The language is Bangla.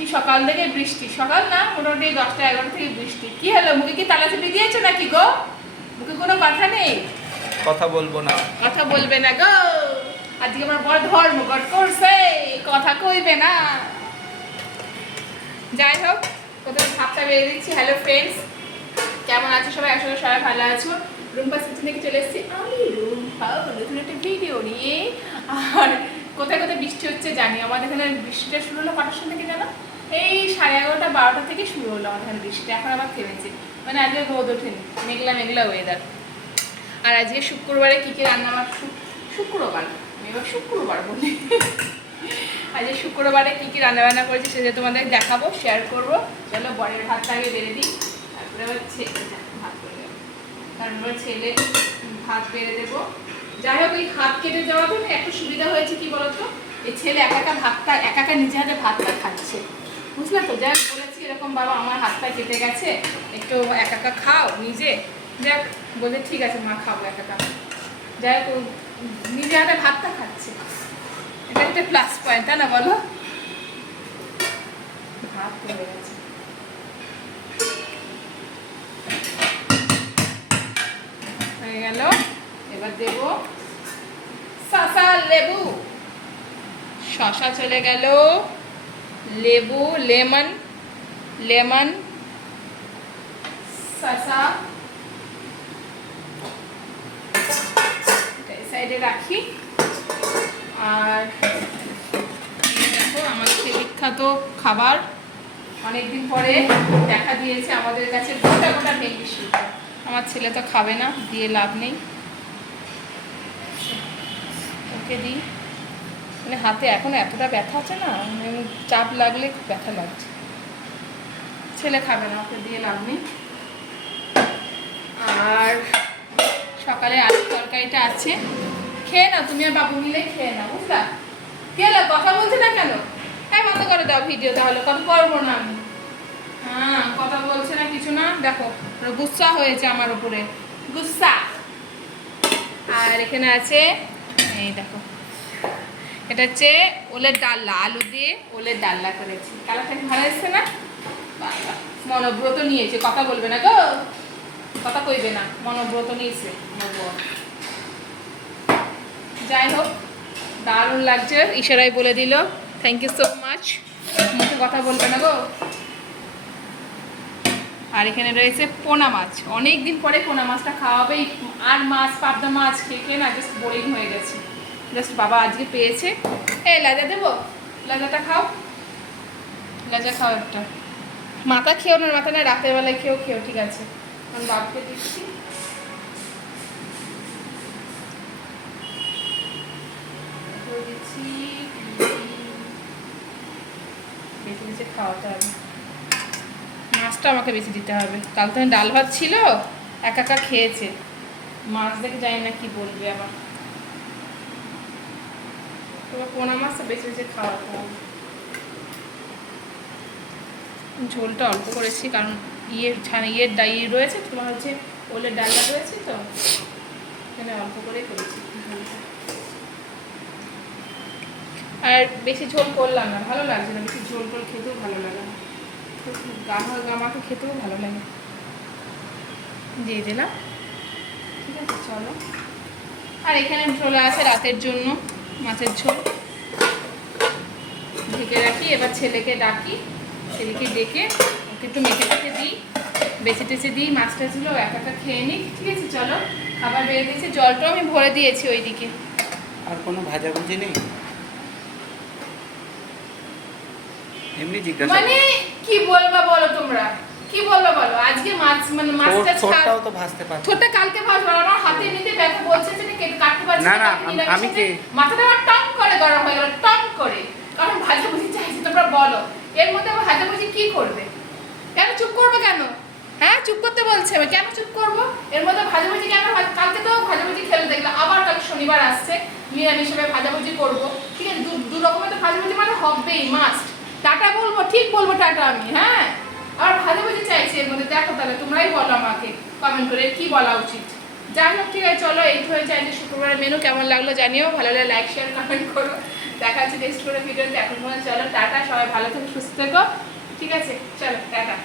কি সকাল থেকে বৃষ্টি, সকাল না মোটামুটি 10টা-11টা থেকে বৃষ্টি। কি হলো, মুখে কি তালা চাবি দিয়েছো নাকি গো? মুখে কোনো কথা নেই? কথা বলবো না। কথা বলবে না গো? আজকে আমার বড় ধর্মঘট করছে, কথা কইবে না। যাই হোক, প্রথমে ভাতটা বেড়ে দিচ্ছি। হ্যালো ফ্রেন্ডস, কেমন আছো সবাই? আসলে সবাই ভালো আছো। রুম্পাস কিচেন থেকে চলে এসেছি আমি, রুম্পা, নতুন একটা ভিডিও নিয়ে। আর কোথায় কোথায় বৃষ্টি হচ্ছে জানি। আমাদের এখানে বৃষ্টিটা শুরু হলো কটার সময় থেকে জানো? এই 11:30-12টা থেকে শুরু হলো আমাদের এখানে বৃষ্টিটা। এখন আবার থেমেছে, মানে আজকে রোদ ওঠেনি, মেঘলা মেঘলা ওয়েদার। আর আজকে শুক্রবারে কী কী রান্না, আমার শুক্রবার, আমি এবার শুক্রবার বলি। আজকে শুক্রবারে কী কী রান্নাবান্না করেছি সেটা তোমাদের দেখাবো, শেয়ার করবো। চলো বরের ভাতটা আগে বেড়ে দিই, তারপরে আবার ভাত করে দেবো, তারপরে ছেলে ভাত বেড়ে দেবো। যাই হোক, এই হাত কেটে যাওয়াতে একটা সুবিধা হয়েছে কি বলতো, এই ছেলে একা ভাতটা একা নিজে হাতে ভাতটা খাচ্ছে, বুঝলে তো? যাই বলেছি এরকম, বাবা আমার হাতটা কেটে গেছে, একটু একা খাও নিজে। যাক বলে ঠিক আছে মা, খাবো একা। যাই হোক, নিজে হাতে ভাতটা খাচ্ছে, এটা একটা প্লাস পয়েন্ট, তাই না বলো? ভাত হয়ে গেছে, হয়ে গেল। এবার দেব শসা লেবু, শসা চলে গেল, লেবু লেমন শসা সাইডে রাখি। আর দেখো আমাদের সেই বিখ্যাত খাবার অনেকদিন পরে দেখা দিয়েছে আমাদের কাছে, গোটা গোটা ভেন্ডি শুরু। আমার ছেলে তো খাবে না, দিয়ে লাভ নেই, ওকে দিই। মানে হাতে এখন এতটা ব্যথা আছে না, মানে চাপ লাগলে খুব ব্যথা লাগছে। ছেলে খাবে না, ওকে দিয়ে লাভ নেই। আর সকালে আলুর তরকারিটা আছে, খেয়ে নাও তুমি আর বাবু মিলে খেয়ে নাও, বুঝলা? কে হলো, কথা বলছে না কেন? হ্যাঁ, বন্ধ করে দাও ভিডিও, তাহলে কথা করবো না আমি। হ্যাঁ, কথা বলছে না, কিছু না। দেখো গুসা হয়েছে আমার উপরে, গুসা। আর এখানে আছে, এই দেখো, এটা হচ্ছে ওলের ডাল্লা, আলু দিয়ে ওলের ডাল্লা করেছি। কালারটা ভালো এসছে না? মনোব্রত নিয়েছে, কথা বলবে না গো, কথা কইবে না, মনোব্রত নিয়েছে। যাই হোক, দারুণ লাগছে, ইশারায় বলে দিল থ্যাংক ইউ সো মাচ। মুখে কথা বলবে না গো। আর এখানে রয়েছে পোনা মাছ, অনেক দিন পরে পোনা মাছটা খাওয়া হবে। আর মাছ, পাবদা মাছ খেয়ে খেয়ে না জাস্ট বোরিং হয়ে গেছে। জাস্ট বাবা আজকে পেয়েছে। এই লাজা দেবো, লাজাটা খাও, লাজা খাও একটা। মাথা খেও না, মাথা না, রাতের বেলায় খেও, ঠিক আছে? আমি বাবুকে দিচ্ছি। বেশি বেশি খাওয়াতে হবে, মাছটা আমাকে বেশি দিতে হবে। কাল তো ডাল ভাত ছিল, একা খেয়েছে, মাছ দেখে জানি না কি বলবে আবার। তোমার পোনা মাছটা বেশি বেশি খাওয়াতে হবে। ঝোলটা অল্প করেছি, কারণ ইয়ে রয়েছে, তোমার হচ্ছে ওলের ডালটা রয়েছে, তো এখানে অল্প করেই করেছি ঝোলটা। আর বেশি ঝোল করলাম না, ভালো লাগছে না, বেশি ঝোল খেতেও ভালো লাগে না, গামাকে খেতেও ভালো লাগে। দিয়ে দিলাম, ঠিক আছে চলো। আর এখানে চলে আসে রাতের জন্য মাছের ঝোল, ঢেকে রাখি। এবার ছেলেকে ডাকি, ছেলেকে ডেকে ওকে একটু মেখে দিই, বেছে টেছে দিই, মাছটা ছিল একা খেয়ে নিই, ঠিক আছে চলো। খাবার বেড়ে দিয়েছি, জলটাও আমি ভরে দিয়েছি ওইদিকে। আর কোনো ভাজাভুজি নেই? এমনি জিজ্ঞাসা, মানে কি বলবা বলো তোমরা, কি বলবা বলো? আজকে মাছ, মানে মাছটা ছোটটাও তো ভাজতে পারো। ছোটটা কালকে ভাজবো, আমার হাতে নিতে ব্যথা বলছে যে কেটে কাটতে পারছি না না, আমি কি মাথাটা আমার টং করে গরম হয়ে গেল, টং করে। কারণ ভাজাভুজি চাইছি, তোমরা বলো এর মধ্যে আমার ভাজাভুজি কি করবে? কেন চুপ করবো কেন? হ্যাঁ, চুপ করতে বলছে, আমি কেন চুপ করবো? এর মধ্যে ভাজাভুজি কেন? কালকে তো ভাজাভুজি খেলে দেখলাম, আবার কাল শনিবার আসছে, নিরামিষ হিসেবে ভাজাভুজি করবো, ঠিক আছে? দু রকমের তো ভাজাভুজি মানে হবেই, মাস্ট। টাটা বলবো, ঠিক বলবো টাটা আমি, হ্যাঁ। আর ভাজাভুজি চাইছি এর মধ্যে, দেখো তাহলে তোমরাই বলো আমাকে কমেন্ট করে কি বলা উচিত। যাই হোক, ঠিক আছে চলো, এই হয়ে যায় যে শুক্রবারের মেনু। কেমন লাগলো জানিও, ভালো লাগলে লাইক শেয়ার কমেন্ট করো। দেখা হচ্ছে নেক্সট কোনো ভিডিওতে। এখন চলো টাটা, সবাই ভালো থেকো, সুস্থ থেকো, ঠিক আছে? চলো টাটা।